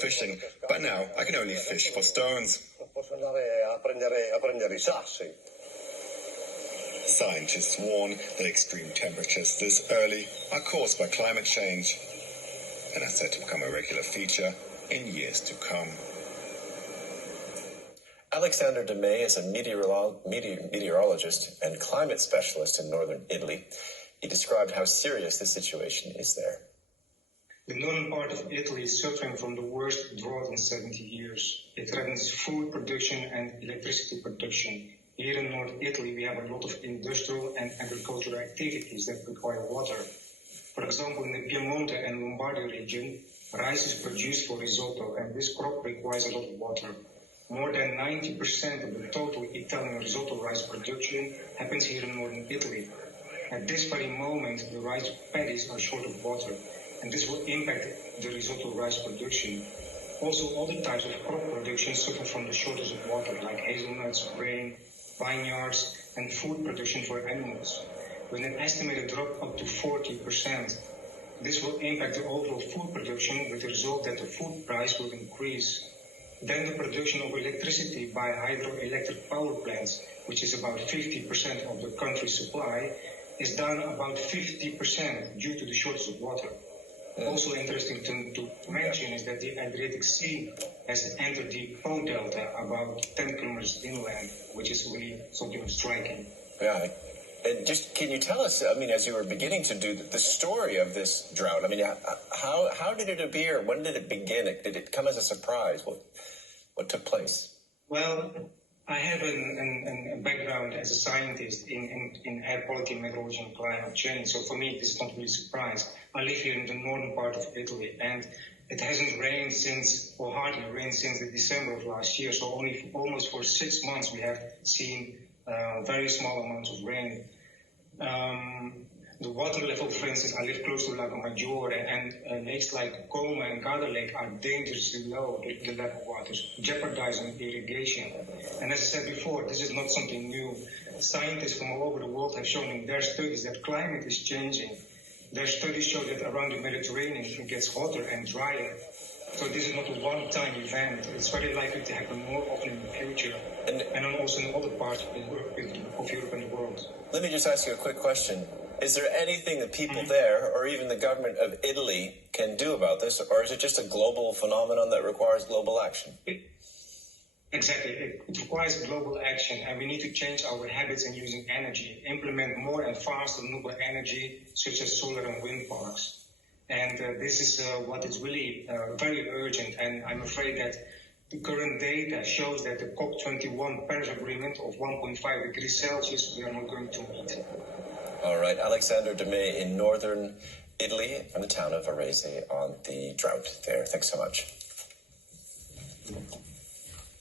fishing, but now I can only fish for stones. Scientists warn that extreme temperatures this early are caused by climate change and are set to become a regular feature in years to come. Alexander de May is a meteorologist and climate specialist in northern Italy. He described how serious the situation is there. The northern part of Italy is suffering from the worst drought in 70 years. It threatens food production and electricity production. Here in North Italy, we have a lot of industrial and agricultural activities that require water. For example, in the Piemonte and Lombardy region, rice is produced for risotto, and this crop requires a lot of water. More than 90% of the total Italian risotto rice production happens here in northern Italy. At this very moment, the rice paddies are short of water, and this will impact the risotto rice production. Also, other types of crop production suffer from the shortage of water, like hazelnuts, grain, vineyards, and food production for animals, with an estimated drop up to 40%. This will impact the overall food production, with the result that the food price will increase. Then the production of electricity by hydroelectric power plants, which is about 50% of the country's supply, is down about 50% due to the shortage of water. Also interesting to mention is that the Adriatic Sea has entered the Po Delta about 10 kilometers inland, which is really something striking. Yeah. And just, can you tell us, I mean, as you were beginning to do the story of this drought, I mean, how did it appear? When did it begin? Did it come as a surprise? What took place? Well, I have a background as a scientist in air quality, meteorology, and climate change. So for me, this is not really a surprise. I live here in the northern part of Italy, and it hasn't rained since, or hardly rained since the December of last year. So almost for 6 months, we have seen very small amounts of rain. The water level, for instance, I live close to Lago Maggiore, and lakes like Como and Garda Lake are dangerously low, the level of waters, jeopardizing irrigation. And as I said before, this is not something new. Scientists from all over the world have shown in their studies that climate is changing. Their studies show that around the Mediterranean it gets hotter and drier. So this is not a one-time event. It's very likely to happen more often in the future, and also in other parts of Europe and the world. Let me just ask you a quick question. Is there anything that people there, or even the government of Italy, can do about this, or is it just a global phenomenon that requires global action? Exactly. It requires global action, and we need to change our habits in using energy, implement more and faster renewable energy, such as solar and wind parks. And this is what is really very urgent, and I'm afraid that the current data shows that the COP21 Paris Agreement of 1.5 degrees Celsius we are not going to meet. All right, Alexander de May in northern Italy from the town of Varese on the drought there. Thanks so much.